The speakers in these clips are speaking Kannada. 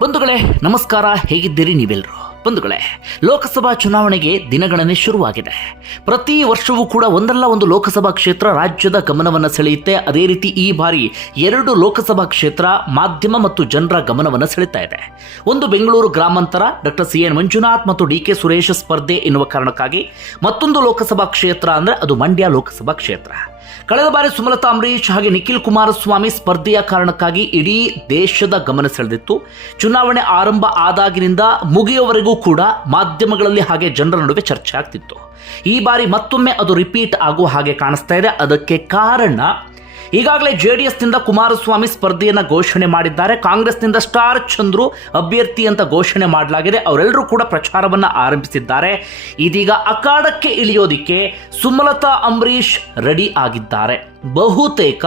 ಬಂಧುಗಳೇ, ನಮಸ್ಕಾರ. ಹೇಗಿದ್ದೀರಿ ನೀವೆಲ್ಲರೂ ಬಂಧುಗಳೇ, ಲೋಕಸಭಾ ಚುನಾವಣೆಗೆ ದಿನಗಣನೆ ಶುರುವಾಗಿದೆ. ಪ್ರತಿ ವರ್ಷವೂ ಕೂಡ ಒಂದಲ್ಲ ಒಂದು ಲೋಕಸಭಾ ಕ್ಷೇತ್ರ ರಾಜ್ಯದ ಗಮನವನ್ನು ಸೆಳೆಯುತ್ತೆ. ಅದೇ ರೀತಿ ಈ ಬಾರಿ ಎರಡು ಲೋಕಸಭಾ ಕ್ಷೇತ್ರ ಮಾಧ್ಯಮ ಮತ್ತು ಜನರ ಗಮನವನ್ನು ಸೆಳೀತಾ ಇದೆ. ಒಂದು ಬೆಂಗಳೂರು ಗ್ರಾಮಾಂತರ, ಡಾಕ್ಟರ್ ಸಿ ಎನ್ ಮಂಜುನಾಥ್ ಮತ್ತು ಡಿ ಕೆ ಸುರೇಶ್ ಸ್ಪರ್ಧೆ ಎನ್ನುವ ಕಾರಣಕ್ಕಾಗಿ ಮತ್ತೊಂದು ಲೋಕಸಭಾ ಕ್ಷೇತ್ರ ಅಂದರೆ ಅದು ಮಂಡ್ಯ ಲೋಕಸಭಾ ಕ್ಷೇತ್ರ. ಕಳೆದ ಬಾರಿ ಸುಮಲತಾ ಅಂಬರೀಶ್ ಹಾಗೆ ನಿಖಿಲ್ ಕುಮಾರಸ್ವಾಮಿ ಸ್ಪರ್ಧೆಯ ಕಾರಣಕ್ಕಾಗಿ ಇಡೀ ದೇಶದ ಗಮನ ಸೆಳೆದಿತ್ತು. ಚುನಾವಣೆ ಆರಂಭ ಆದಾಗಿನಿಂದ ಮುಗಿಯುವವರೆಗೂ ಕೂಡ ಮಾಧ್ಯಮಗಳಲ್ಲಿ ಹಾಗೆ ಜನರ ನಡುವೆ ಚರ್ಚೆ ಆಗ್ತಿತ್ತು. ಈ ಬಾರಿ ಮತ್ತೊಮ್ಮೆ ಅದು ರಿಪೀಟ್ ಆಗುವ ಹಾಗೆ ಕಾಣಿಸ್ತಾ ಇದೆ. ಅದಕ್ಕೆ ಕಾರಣ ಈಗಾಗಲೇ ಜೆ ಡಿ ಎಸ್ನಿಂದ ಕುಮಾರಸ್ವಾಮಿ ಸ್ಪರ್ಧೆಯನ್ನು ಘೋಷಣೆ ಮಾಡಿದ್ದಾರೆ. ಕಾಂಗ್ರೆಸ್ನಿಂದ ಸ್ಟಾರ್ ಚಂದ್ರು ಅಭ್ಯರ್ಥಿ ಅಂತ ಘೋಷಣೆ ಮಾಡಲಾಗಿದೆ. ಅವರೆಲ್ಲರೂ ಕೂಡ ಪ್ರಚಾರವನ್ನು ಆರಂಭಿಸಿದ್ದಾರೆ. ಇದೀಗ ಅಖಾಡಕ್ಕೆ ಇಳಿಯೋದಿಕ್ಕೆ ಸುಮಲತಾ ಅಂಬರೀಶ್ ರೆಡಿ ಆಗಿದ್ದಾರೆ. ಬಹುತೇಕ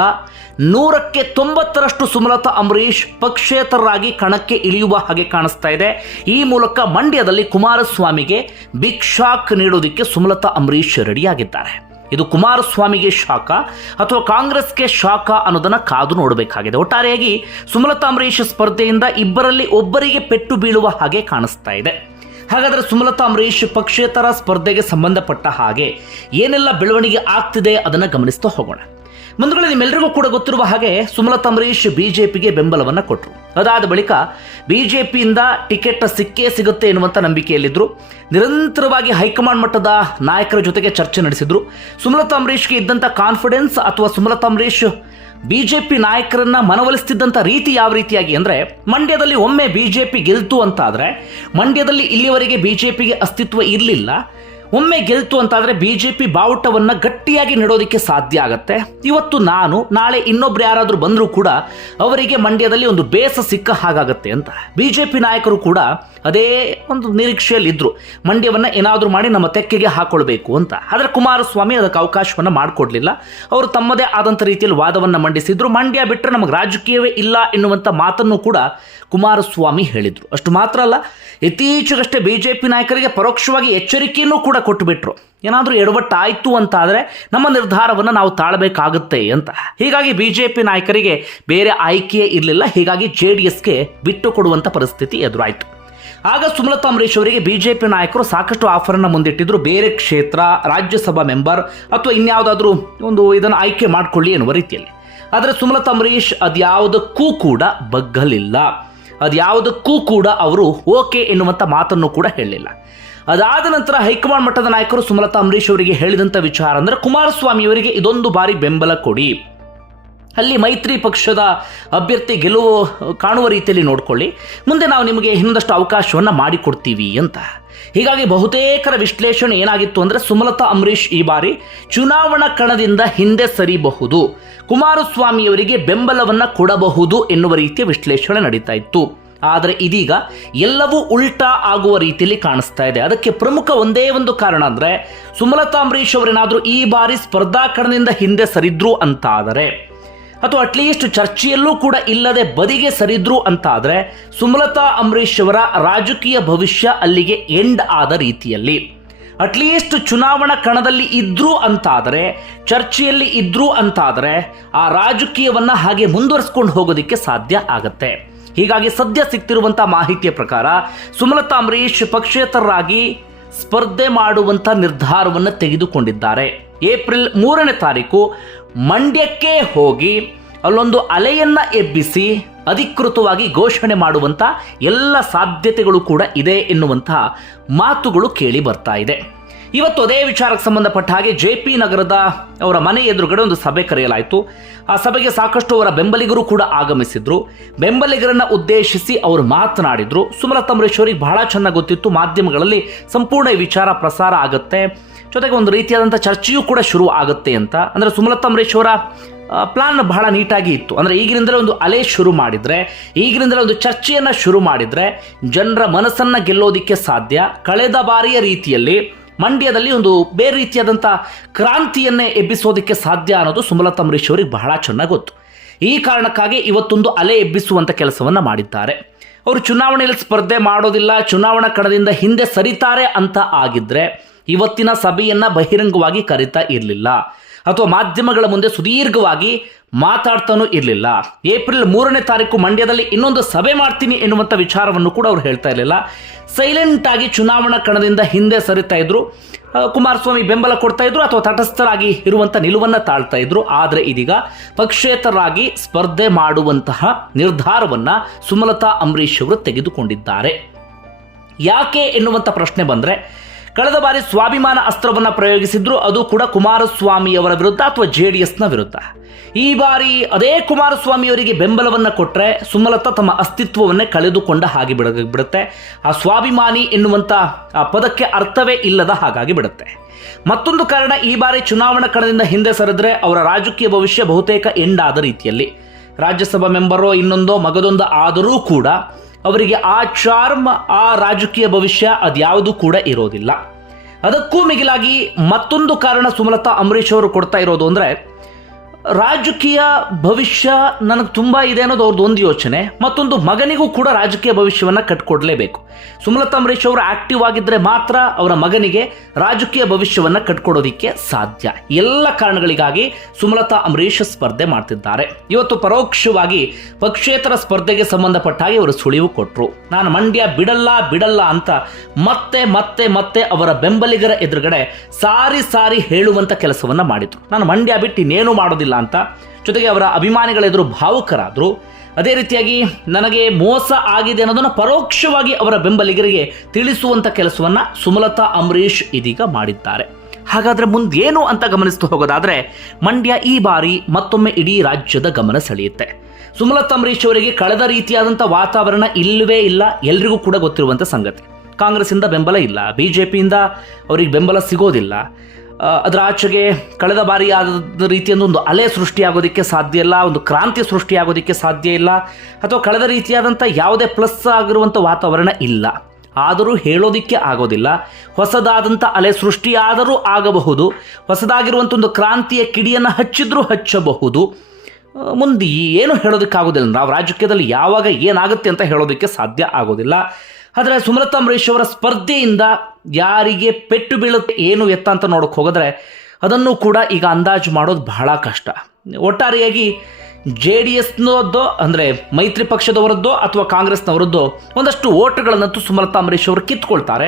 ನೂರಕ್ಕೆ ತೊಂಬತ್ತರಷ್ಟು ಸುಮಲತಾ ಅಂಬರೀಶ್ ಪಕ್ಷೇತರರಾಗಿ ಕಣಕ್ಕೆ ಇಳಿಯುವ ಹಾಗೆ ಕಾಣಿಸ್ತಾ ಇದೆ. ಈ ಮೂಲಕ ಮಂಡ್ಯದಲ್ಲಿ ಕುಮಾರಸ್ವಾಮಿಗೆ ಬಿಗ್ ನೀಡೋದಕ್ಕೆ ಸುಮಲತಾ ಅಂಬರೀಶ್ ರೆಡಿಯಾಗಿದ್ದಾರೆ. ಇದು ಕುಮಾರಸ್ವಾಮಿಗೆ ಶಾಖ ಅಥವಾ ಕಾಂಗ್ರೆಸ್ಗೆ ಶಾಖ ಅನ್ನೋದನ್ನು ಕಾದು ನೋಡಬೇಕಾಗಿದೆ. ಒಟ್ಟಾರೆಯಾಗಿ ಸುಮಲತಾ ಅಂಬರೀಶ್ ಸ್ಪರ್ಧೆಯಿಂದ ಇಬ್ಬರಲ್ಲಿ ಒಬ್ಬರಿಗೆ ಪೆಟ್ಟು ಬೀಳುವ ಹಾಗೆ ಕಾಣಿಸ್ತಾ ಇದೆ. ಹಾಗಾದರೆ ಸುಮಲತಾ ಅಂಬರೀಶ್ ಪಕ್ಷೇತರ ಸ್ಪರ್ಧೆಗೆ ಸಂಬಂಧಪಟ್ಟ ಹಾಗೆ ಏನೆಲ್ಲ ಬೆಳವಣಿಗೆ ಆಗ್ತಿದೆ ಅದನ್ನು ಗಮನಿಸ್ತಾ ಹೋಗೋಣ. ಮುಂದುಗಡೆ ನಿಮ್ಮೆಲ್ಲರಿಗೂ ಕೂಡ ಗೊತ್ತಿರುವ ಹಾಗೆ ಸುಮಲತಾ ಅಂಬರೀಶ್ ಬಿಜೆಪಿಗೆ ಬೆಂಬಲವನ್ನು ಕೊಟ್ಟರು ಅದಾದ ಬಳಿಕ ಬಿಜೆಪಿಯಿಂದ ಟಿಕೆಟ್ ಸಿಕ್ಕೇ ಸಿಗುತ್ತೆ ಎನ್ನುವಂಥ ನಂಬಿಕೆಯಲ್ಲಿದ್ದರು ನಿರಂತರವಾಗಿ ಹೈಕಮಾಂಡ್ ಮಟ್ಟದ ನಾಯಕರ ಜೊತೆಗೆ ಚರ್ಚೆ ನಡೆಸಿದ್ರು. ಸುಮಲತಾ ಅಂಬರೀಷ್ಗೆ ಇದ್ದಂಥ ಕಾನ್ಫಿಡೆನ್ಸ್ ಅಥವಾ ಸುಮಲತಾ ಅಂಬರೀಶ್ ಬಿಜೆಪಿ ನಾಯಕರನ್ನ ಮನವೊಲಿಸ್ತಿದ್ದಂಥ ರೀತಿ ಯಾವ ರೀತಿಯಾಗಿ ಅಂದರೆ, ಮಂಡ್ಯದಲ್ಲಿ ಒಮ್ಮೆ ಬಿಜೆಪಿ ಗೆಲ್ತು ಅಂತಾದರೆ, ಮಂಡ್ಯದಲ್ಲಿ ಇಲ್ಲಿಯವರೆಗೆ ಬಿಜೆಪಿಗೆ ಅಸ್ತಿತ್ವ ಇರಲಿಲ್ಲ. ಒಮ್ಮೆ ಗೆಲ್ತು ಅಂತಾದರೆ ಬಿ ಜೆ ಪಿ ಬಾವುಟವನ್ನು ಗಟ್ಟಿಯಾಗಿ ನೆಡೋದಕ್ಕೆ ಸಾಧ್ಯ ಆಗತ್ತೆ. ಇವತ್ತು ನಾನು, ನಾಳೆ ಇನ್ನೊಬ್ರು ಯಾರಾದರೂ ಬಂದರೂ ಕೂಡ ಅವರಿಗೆ ಮಂಡ್ಯದಲ್ಲಿ ಒಂದು ಬೇಸ ಸಿಕ್ಕ ಹಾಗಾಗತ್ತೆ ಅಂತ. ಬಿ ಜೆ ಪಿ ನಾಯಕರು ಕೂಡ ಅದೇ ಒಂದು ನಿರೀಕ್ಷೆಯಲ್ಲಿದ್ದರು ಮಂಡ್ಯವನ್ನು ಏನಾದರೂ ಮಾಡಿ ನಮ್ಮ ತೆಕ್ಕೆಗೆ ಹಾಕೊಳ್ಬೇಕು ಅಂತ. ಆದರೆ ಕುಮಾರಸ್ವಾಮಿ ಅದಕ್ಕೆ ಅವಕಾಶವನ್ನು ಮಾಡಿಕೊಡ್ಲಿಲ್ಲ. ಅವರು ತಮ್ಮದೇ ಆದಂಥ ರೀತಿಯಲ್ಲಿ ವಾದವನ್ನು ಮಂಡಿಸಿದ್ರು. ಮಂಡ್ಯ ಬಿಟ್ಟರೆ ನಮಗೆ ರಾಜಕೀಯವೇ ಇಲ್ಲ ಎನ್ನುವಂಥ ಮಾತನ್ನು ಕೂಡ ಕುಮಾರಸ್ವಾಮಿ ಹೇಳಿದರು. ಅಷ್ಟು ಮಾತ್ರ ಅಲ್ಲ, ಇತ್ತೀಚೆಗಷ್ಟೇ ಬಿ ಜೆ ಪಿ ನಾಯಕರಿಗೆ ಪರೋಕ್ಷವಾಗಿ ಎಚ್ಚರಿಕೆಯನ್ನು ಕೂಡ ಕೊಟ್ಟುಬಿಟ್ರು. ಏನಾದರೂ ಎಡವಟ್ಟಾಯಿತು ಅಂತಾದರೆ ನಮ್ಮ ನಿರ್ಧಾರವನ್ನು ನಾವು ತಾಳಬೇಕಾಗುತ್ತೆ ಅಂತ. ಹೀಗಾಗಿ ಬಿ ಜೆ ಪಿ ನಾಯಕರಿಗೆ ಬೇರೆ ಆಯ್ಕೆಯೇ ಇರಲಿಲ್ಲ. ಹೀಗಾಗಿ ಜೆ ಡಿ ಎಸ್ಗೆ ಬಿಟ್ಟು ಕೊಡುವಂಥ ಪರಿಸ್ಥಿತಿ ಎದುರಾಯಿತು. ಆಗ ಸುಮಲತಾ ಅಂಬರೀಶ್ ಅವರಿಗೆ ಬಿಜೆಪಿ ನಾಯಕರು ಸಾಕಷ್ಟು ಆಫರನ್ನು ಮುಂದಿಟ್ಟಿದ್ರು. ಬೇರೆ ಕ್ಷೇತ್ರ, ರಾಜ್ಯಸಭಾ ಮೆಂಬರ್ ಅಥವಾ ಇನ್ಯಾವುದಾದ್ರೂ ಒಂದು ಇದನ್ನು ಆಯ್ಕೆ ಮಾಡಿಕೊಳ್ಳಿ ಎನ್ನುವ ರೀತಿಯಲ್ಲಿ. ಆದರೆ ಸುಮಲತಾ ಅಂಬರೀಶ್ ಅದ್ಯಾವುದಕ್ಕೂ ಕೂಡ ಬಗ್ಗಲಿಲ್ಲ. ಅದ್ಯಾವುದಕ್ಕೂ ಕೂಡ ಅವರು ಓಕೆ ಎನ್ನುವಂಥ ಮಾತನ್ನು ಕೂಡ ಹೇಳಲಿಲ್ಲ ಅದಾದ ನಂತರ ಹೈಕಮಾಂಡ್ ಮಟ್ಟದ ನಾಯಕರು ಸುಮಲತಾ ಅಂಬರೀಶ್ ಅವರಿಗೆ ಹೇಳಿದಂಥ ವಿಚಾರ ಅಂದ್ರೆ ಕುಮಾರಸ್ವಾಮಿ ಅವರಿಗೆ ಇದೊಂದು ಬಾರಿ ಬೆಂಬಲ ಕೊಡಿ. ಅಲ್ಲಿ ಮೈತ್ರಿ ಪಕ್ಷದ ಅಭ್ಯರ್ಥಿ ಗೆಲುವು ಕಾಣುವ ರೀತಿಯಲ್ಲಿ ನೋಡ್ಕೊಳ್ಳಿ. ಮುಂದೆ ನಾವು ನಿಮಗೆ ಇನ್ನೊಂದಷ್ಟು ಅವಕಾಶವನ್ನು ಮಾಡಿಕೊಡ್ತೀವಿ ಅಂತ. ಹೀಗಾಗಿ ಬಹುತೇಕರ ವಿಶ್ಲೇಷಣೆ ಏನಾಗಿತ್ತು ಅಂದರೆ ಸುಮಲತಾ ಅಂಬರೀಶ್ ಈ ಬಾರಿ ಚುನಾವಣಾ ಕಣದಿಂದ ಹಿಂದೆ ಸರಿಬಹುದು. ಕುಮಾರಸ್ವಾಮಿಯವರಿಗೆ ಬೆಂಬಲವನ್ನು ಕೊಡಬಹುದು ಎನ್ನುವ ರೀತಿಯ ವಿಶ್ಲೇಷಣೆ ನಡೀತಾ ಇತ್ತು. ಆದರೆ ಇದೀಗ ಎಲ್ಲವೂ ಉಲ್ಟಾ ಆಗುವ ರೀತಿಯಲ್ಲಿ ಕಾಣಿಸ್ತಾ ಇದೆ. ಅದಕ್ಕೆ ಪ್ರಮುಖ ಒಂದೇ ಒಂದು ಕಾರಣ ಅಂದರೆ ಸುಮಲತಾ ಅಂಬರೀಷ್ ಅವರೇನಾದರೂ ಈ ಬಾರಿ ಸ್ಪರ್ಧಾ ಕಣದಿಂದ ಹಿಂದೆ ಸರಿದ್ರು ಅಂತಾದರೆ, ಅಥವಾ ಅಟ್ಲೀಸ್ಟ್ ಚರ್ಚೆಯಲ್ಲೂ ಕೂಡ ಇಲ್ಲದೆ ಬದಿಗೆ ಸರಿದ್ರು ಅಂತಾದರೆ ಸುಮಲತಾ ಅಂಬರೀಷ್ ಅವರ ರಾಜಕೀಯ ಭವಿಷ್ಯ ಅಲ್ಲಿಗೆ ಎಂಡ್ ಆದ ರೀತಿಯಲ್ಲಿ. ಅಟ್ಲೀಸ್ಟ್ ಚುನಾವಣಾ ಕಣದಲ್ಲಿ ಇದ್ರು ಅಂತಾದರೆ, ಚರ್ಚೆಯಲ್ಲಿ ಇದ್ರು ಅಂತಾದರೆ ಆ ರಾಜಕೀಯವನ್ನು ಹಾಗೆ ಮುಂದುವರಿಸ್ಕೊಂಡು ಹೋಗೋದಕ್ಕೆ ಸಾಧ್ಯ ಆಗತ್ತೆ. ಹೀಗಾಗಿ ಸದ್ಯ ಸಿಗ್ತಿರುವಂಥ ಮಾಹಿತಿಯ ಪ್ರಕಾರ ಸುಮಲತಾ ಅಂಬರೀಶ್ ಪಕ್ಷೇತರರಾಗಿ ಸ್ಪರ್ಧೆ ಮಾಡುವಂಥ ನಿರ್ಧಾರವನ್ನು ತೆಗೆದುಕೊಂಡಿದ್ದಾರೆ. ಏಪ್ರಿಲ್ ಮೂರನೇ ತಾರೀಕು ಮಂಡ್ಯಕ್ಕೆ ಹೋಗಿ ಅಲ್ಲೊಂದು ಅಲೆಯನ್ನ ಎಬ್ಬಿಸಿ ಅಧಿಕೃತವಾಗಿ ಘೋಷಣೆ ಮಾಡುವಂಥ ಎಲ್ಲ ಸಾಧ್ಯತೆಗಳು ಕೂಡ ಇದೆ ಎನ್ನುವಂತಹ ಮಾತುಗಳು ಕೇಳಿ ಬರ್ತಾ ಇದೆ. ಇವತ್ತು ಅದೇ ವಿಚಾರಕ್ಕೆ ಸಂಬಂಧಪಟ್ಟ ಹಾಗೆ ಜೆ ಪಿ ನಗರದ ಅವರ ಮನೆ ಎದುರುಗಡೆ ಒಂದು ಸಭೆ ಕರೆಯಲಾಯಿತು. ಆ ಸಭೆಗೆ ಸಾಕಷ್ಟು ಅವರ ಬೆಂಬಲಿಗರು ಕೂಡ ಆಗಮಿಸಿದ್ರು. ಬೆಂಬಲಿಗರನ್ನ ಉದ್ದೇಶಿಸಿ ಅವರು ಮಾತನಾಡಿದ್ರು. ಸುಮಲತಾ ಅಂಬರೀಶ್ ಬಹಳ ಚೆನ್ನಾಗಿ ಗೊತ್ತಿತ್ತು. ಮಾಧ್ಯಮಗಳಲ್ಲಿ ಸಂಪೂರ್ಣ ಈ ವಿಚಾರ ಪ್ರಸಾರ ಆಗುತ್ತೆ. ಜೊತೆಗೆ ಒಂದು ರೀತಿಯಾದಂಥ ಚರ್ಚೆಯೂ ಕೂಡ ಶುರು ಆಗುತ್ತೆ ಅಂತ. ಅಂದರೆ ಸುಮಲತಾ ಅಂಬರೀಶ್ ಅವರ ಪ್ಲಾನ್ ಬಹಳ ನೀಟಾಗಿ ಇತ್ತು. ಅಂದರೆ ಈಗಿನಿಂದಲೇ ಒಂದು ಅಲೆ ಶುರು ಮಾಡಿದರೆ, ಈಗಿನಿಂದಲೇ ಒಂದು ಚರ್ಚೆಯನ್ನು ಶುರು ಮಾಡಿದರೆ, ಜನರ ಮನಸ್ಸನ್ನು ಗೆಲ್ಲೋದಿಕ್ಕೆ ಸಾಧ್ಯ. ಕಳೆದ ಬಾರಿಯ ರೀತಿಯಲ್ಲಿ ಮಂಡ್ಯದಲ್ಲಿ ಒಂದು ಬೇರೆ ರೀತಿಯಾದಂಥ ಕ್ರಾಂತಿಯನ್ನೇ ಎಬ್ಬಿಸೋದಕ್ಕೆ ಸಾಧ್ಯ ಅನ್ನೋದು ಸುಮಲತಾ ಅಂಬರೀಶ್ ಅವರಿಗೆ ಬಹಳ ಚೆನ್ನಾಗಿ ಗೊತ್ತು. ಈ ಕಾರಣಕ್ಕಾಗಿ ಇವತ್ತೊಂದು ಅಲೆ ಎಬ್ಬಿಸುವಂಥ ಕೆಲಸವನ್ನು ಮಾಡಿದ್ದಾರೆ. ಅವರು ಚುನಾವಣೆಯಲ್ಲಿ ಸ್ಪರ್ಧೆ ಮಾಡೋದಿಲ್ಲ, ಚುನಾವಣಾ ಕಣದಿಂದ ಹಿಂದೆ ಸರಿತಾರೆ ಅಂತ ಆಗಿದ್ರೆ ಇವತ್ತಿನ ಸಭೆಯನ್ನು ಬಹಿರಂಗವಾಗಿ ಕರೀತಾ ಇರಲಿಲ್ಲ. ಅಥವಾ ಮಾಧ್ಯಮಗಳ ಮುಂದೆ ಸುದೀರ್ಘವಾಗಿ ಮಾತಾಡ್ತಾನೂ ಇರಲಿಲ್ಲ. ಏಪ್ರಿಲ್ ಮೂರನೇ ತಾರೀಕು ಮಂಡ್ಯದಲ್ಲಿ ಇನ್ನೊಂದು ಸಭೆ ಮಾಡ್ತೀನಿ ಎನ್ನುವಂಥ ವಿಚಾರವನ್ನು ಕೂಡ ಅವ್ರು ಹೇಳ್ತಾ ಇರಲಿಲ್ಲ. ಸೈಲೆಂಟ್ ಆಗಿ ಚುನಾವಣಾ ಕಣದಿಂದ ಹಿಂದೆ ಸರಿತಾ ಇದ್ರು. ಕುಮಾರಸ್ವಾಮಿ ಬೆಂಬಲ ಕೊಡ್ತಾ ಇದ್ರು ಅಥವಾ ತಟಸ್ಥರಾಗಿ ಇರುವಂತ ನಿಲುವನ್ನ ತಾಳ್ತಾ ಇದ್ರು. ಆದ್ರೆ ಇದೀಗ ಪಕ್ಷೇತರರಾಗಿ ಸ್ಪರ್ಧೆ ಮಾಡುವಂತಹ ನಿರ್ಧಾರವನ್ನ ಸುಮಲತಾ ಅಂಬರೀಶ್ ಅವರು ತೆಗೆದುಕೊಂಡಿದ್ದಾರೆ. ಯಾಕೆ ಎನ್ನುವಂಥ ಪ್ರಶ್ನೆ ಬಂದರೆ ಕಳೆದ ಬಾರಿ ಸ್ವಾಭಿಮಾನ ಅಸ್ತ್ರವನ್ನು ಪ್ರಯೋಗಿಸಿದ್ರು, ಅದು ಕೂಡ ಕುಮಾರಸ್ವಾಮಿಯವರ ವಿರುದ್ಧ ಅಥವಾ ಜೆ ಡಿ ಎಸ್ನ ವಿರುದ್ಧ. ಈ ಬಾರಿ ಅದೇ ಕುಮಾರಸ್ವಾಮಿಯವರಿಗೆ ಬೆಂಬಲವನ್ನು ಕೊಟ್ಟರೆ ಸುಮಲತಾ ತಮ್ಮ ಅಸ್ತಿತ್ವವನ್ನೇ ಕಳೆದುಕೊಂಡ ಹಾಗೆ ಬಿಡ, ಬಿಡುತ್ತೆ. ಆ ಸ್ವಾಭಿಮಾನಿ ಎನ್ನುವಂಥ ಆ ಪದಕ್ಕೆ ಅರ್ಥವೇ ಇಲ್ಲದ ಹಾಗಾಗಿ ಬಿಡುತ್ತೆ. ಮತ್ತೊಂದು ಕಾರಣ, ಈ ಬಾರಿ ಚುನಾವಣಾ ಕಣದಿಂದ ಹಿಂದೆ ಸರಿದ್ರೆ ಅವರ ರಾಜಕೀಯ ಭವಿಷ್ಯ ಬಹುತೇಕ ಎಂಡಾದ ರೀತಿಯಲ್ಲಿ. ರಾಜ್ಯಸಭಾ ಮೆಂಬರೋ, ಇನ್ನೊಂದೋ ಮಗದೊಂದು ಆದರೂ ಕೂಡ ಅವರಿಗೆ ಆ ಚಾರ್ಮ್ ಆ ರಾಜಕೀಯ ಭವಿಷ್ಯ ಅದ್ಯಾವುದೂ ಕೂಡ ಇರೋದಿಲ್ಲ. ಅದಕ್ಕೂ ಮಿಗಿಲಾಗಿ ಮತ್ತೊಂದು ಕಾರಣ ಸುಮಲತಾ ಅಂಬರೀಷ್ ಅವರು ಕೊಡ್ತಾ ಇರೋದು ಅಂದರೆ ರಾಜಕೀಯ ಭವಿಷ್ಯ ನನಗೆ ತುಂಬ ಇದೆ ಅನ್ನೋದು ಅವ್ರದ್ದು ಒಂದು ಯೋಚನೆ, ಮತ್ತೊಂದು ಮಗನಿಗೂ ಕೂಡ ರಾಜಕೀಯ ಭವಿಷ್ಯವನ್ನು ಕಟ್ಕೊಡ್ಲೇಬೇಕು. ಸುಮಲತಾ ಅಂಬರೀಷ್ ಅವರು ಆಕ್ಟಿವ್ ಆಗಿದ್ದರೆ ಮಾತ್ರ ಅವರ ಮಗನಿಗೆ ರಾಜಕೀಯ ಭವಿಷ್ಯವನ್ನು ಕಟ್ಕೊಡೋದಕ್ಕೆ ಸಾಧ್ಯ. ಎಲ್ಲ ಕಾರಣಗಳಿಗಾಗಿ ಸುಮಲತಾ ಅಂಬರೀಷ್ ಸ್ಪರ್ಧೆ ಮಾಡ್ತಿದ್ದಾರೆ. ಇವತ್ತು ಪರೋಕ್ಷವಾಗಿ ಪಕ್ಷೇತರ ಸ್ಪರ್ಧೆಗೆ ಸಂಬಂಧಪಟ್ಟ ಹಾಗೆ ಅವರು ಸುಳಿವು ಕೊಟ್ಟರು ನಾನು ಮಂಡ್ಯ ಬಿಡಲ್ಲ ಬಿಡಲ್ಲ ಅಂತ ಮತ್ತೆ ಮತ್ತೆ ಮತ್ತೆ ಅವರ ಬೆಂಬಲಿಗರ ಎದುರುಗಡೆ ಸಾರಿ ಸಾರಿ ಹೇಳುವಂಥ ಕೆಲಸವನ್ನು ಮಾಡಿದರು. ನಾನು ಮಂಡ್ಯ ಬಿಟ್ಟು ಇನ್ನೇನು ಮಾಡೋದಿಲ್ಲ. ಅಂತ. ಜೊತೆಗೆ ಅವರ ಅಭಿಮಾನಿಗಳೆದುರು ಭಾವುಕರಾದರು. ಅದೇ ರೀತಿಯಾಗಿ ನನಗೆ ಮೋಸ ಆಗಿದೆ ಅನ್ನೋದನ್ನು ಪರೋಕ್ಷವಾಗಿ ಅವರ ಬೆಂಬಲಿಗರಿಗೆ ತಿಳಿಸುವಂಥ ಕೆಲಸವನ್ನು ಸುಮಲತಾ, ಅಂಬರೀಷ್ ಇದೀಗ ಮಾಡಿದ್ದಾರೆ. ಹಾಗಾದ್ರೆ ಮುಂದೇನು ಅಂತ ಗಮನಿಸ್ತು ಹೋಗೋದಾದರೆ, ಮಂಡ್ಯ ಈ ಬಾರಿ ಮತ್ತೊಮ್ಮೆ ಇಡೀ ರಾಜ್ಯದ ಗಮನ ಸೆಳೆಯುತ್ತೆ. ಸುಮಲತಾ, ಅಂಬರೀಷ್ ಅವರಿಗೆ ಕಳೆದ ರೀತಿಯಾದಂಥ ವಾತಾವರಣ ಇಲ್ಲವೇ ಇಲ್ಲ, ಎಲ್ರಿಗೂ ಕೂಡ ಗೊತ್ತಿರುವಂಥ ಸಂಗತಿ. ಕಾಂಗ್ರೆಸ್ಸಿಂದ ಬೆಂಬಲ ಇಲ್ಲ ಬಿ ಜೆ ಪಿಯಿಂದ ಅವರಿಗೆ ಬೆಂಬಲ ಸಿಗೋದಿಲ್ಲ. ಆ, ಅದರ ಆಚೆಗೆ ಕಳೆದ ಬಾರಿ ಆದ ರೀತಿಯಿಂದ ಒಂದು ಅಲೆ ಸೃಷ್ಟಿಯಾಗೋದಕ್ಕೆ ಸಾಧ್ಯ ಇಲ್ಲ ಒಂದು ಕ್ರಾಂತಿ ಸೃಷ್ಟಿಯಾಗೋದಕ್ಕೆ ಸಾಧ್ಯ ಇಲ್ಲ ಅಥವಾ ಕಳೆದ ರೀತಿಯಾದಂಥ ಯಾವುದೇ ಪ್ಲಸ್ ಆಗಿರುವಂಥ ವಾತಾವರಣ ಇಲ್ಲ. ಆದರೂ ಹೇಳೋದಿಕ್ಕೆ ಆಗೋದಿಲ್ಲ. ಹೊಸದಾದಂಥ ಅಲೆ ಸೃಷ್ಟಿಯಾದರೂ ಆಗಬಹುದು. ಹೊಸದಾಗಿರುವಂಥ ಒಂದು ಕ್ರಾಂತಿಯ ಕಿಡಿಯನ್ನು ಹಚ್ಚಿದ್ರೂ ಹಚ್ಚಬಹುದು. ಮುಂದೆ ಏನು ಹೇಳೋದಕ್ಕಾಗೋದಿಲ್ಲ. ನಾವು ರಾಜಕೀಯದಲ್ಲಿ ಯಾವಾಗ ಏನಾಗುತ್ತೆ ಅಂತ ಹೇಳೋದಕ್ಕೆ ಸಾಧ್ಯ ಆಗೋದಿಲ್ಲ. ಆದರೆ ಸುಮಲತಾ ಅಂಬರೀಶ್ ಅವರ ಸ್ಪರ್ಧೆಯಿಂದ ಯಾರಿಗೆ ಪೆಟ್ಟು ಬೀಳುತ್ತೆ, ಏನು ಎತ್ತ ಅಂತ ನೋಡೋಕೆ ಹೋಗಿದ್ರೆ ಅದನ್ನು ಕೂಡ ಈಗ ಅಂದಾಜು ಮಾಡೋದು ಬಹಳ ಕಷ್ಟ. ಒಟ್ಟಾರೆಯಾಗಿ ಜೆ ಡಿ ಎಸ್ನದ್ದೋ ಅಂದರೆ ಮೈತ್ರಿ ಪಕ್ಷದವರದ್ದೋ ಅಥವಾ ಕಾಂಗ್ರೆಸ್ನವರದ್ದೋ ಒಂದಷ್ಟು ಓಟ್ಗಳನ್ನಂತೂ ಸುಮಲತಾ ಅಂಬರೀಶ್ ಅವರು ಕಿತ್ಕೊಳ್ತಾರೆ.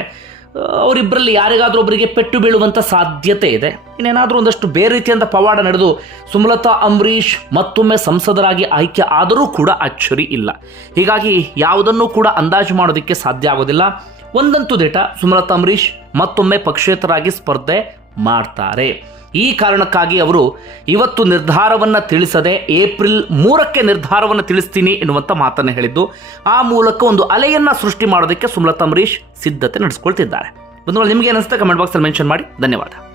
ಅವರಿಬ್ಬರಲ್ಲಿ ಯಾರಿಗಾದರೂ ಒಬ್ಬರಿಗೆ ಪೆಟ್ಟು ಬೀಳುವಂಥ ಸಾಧ್ಯತೆ ಇದೆ. ಇನ್ನೇನಾದರೂ ಒಂದಷ್ಟು ಬೇರೆ ರೀತಿಯಂಥ ಪವಾಡ ನಡೆದು ಸುಮಲತಾ, ಅಂಬರೀಷ್ ಮತ್ತೊಮ್ಮೆ ಸಂಸದರಾಗಿ ಆಯ್ಕೆ ಆದರೂ ಕೂಡ ಅಚ್ಚರಿ ಇಲ್ಲ. ಹೀಗಾಗಿ ಯಾವುದನ್ನು ಕೂಡ ಅಂದಾಜು ಮಾಡೋದಕ್ಕೆ ಸಾಧ್ಯ ಆಗೋದಿಲ್ಲ. ಒಂದಂತೂ ದಿಟ ಸುಮಲತಾ, ಅಂಬರೀಷ್ ಮತ್ತೊಮ್ಮೆ ಪಕ್ಷೇತರಾಗಿ ಸ್ಪರ್ಧೆ ಮಾಡ್ತಾರೆ. ಈ ಕಾರಣಕ್ಕಾಗಿ ಅವರು ಇವತ್ತು ನಿರ್ಧಾರವನ್ನು ತಿಳಿಸದೆ ಏಪ್ರಿಲ್ ಮೂರಕ್ಕೆ ನಿರ್ಧಾರವನ್ನು ತಿಳಿಸ್ತೀನಿ ಎನ್ನುವಂಥ ಮಾತನ್ನು ಹೇಳಿದ್ದು, ಆ ಮೂಲಕ ಒಂದು ಅಲೆಯನ್ನು ಸೃಷ್ಟಿ ಮಾಡೋದಕ್ಕೆ ಸುಮಲತಾ ಅಂಬರೀಷ್ ಸಿದ್ಧತೆ ನಡೆಸ್ಕೊಳ್ತಿದ್ದಾರೆ. ಬಂಧುಗಳು, ನಿಮಗೆ ಅನಿಸುತ್ತೆ? ಕಮೆಂಟ್ ಬಾಕ್ಸಲ್ಲಿ ಮೆನ್ಷನ್ ಮಾಡಿ. ಧನ್ಯವಾದ.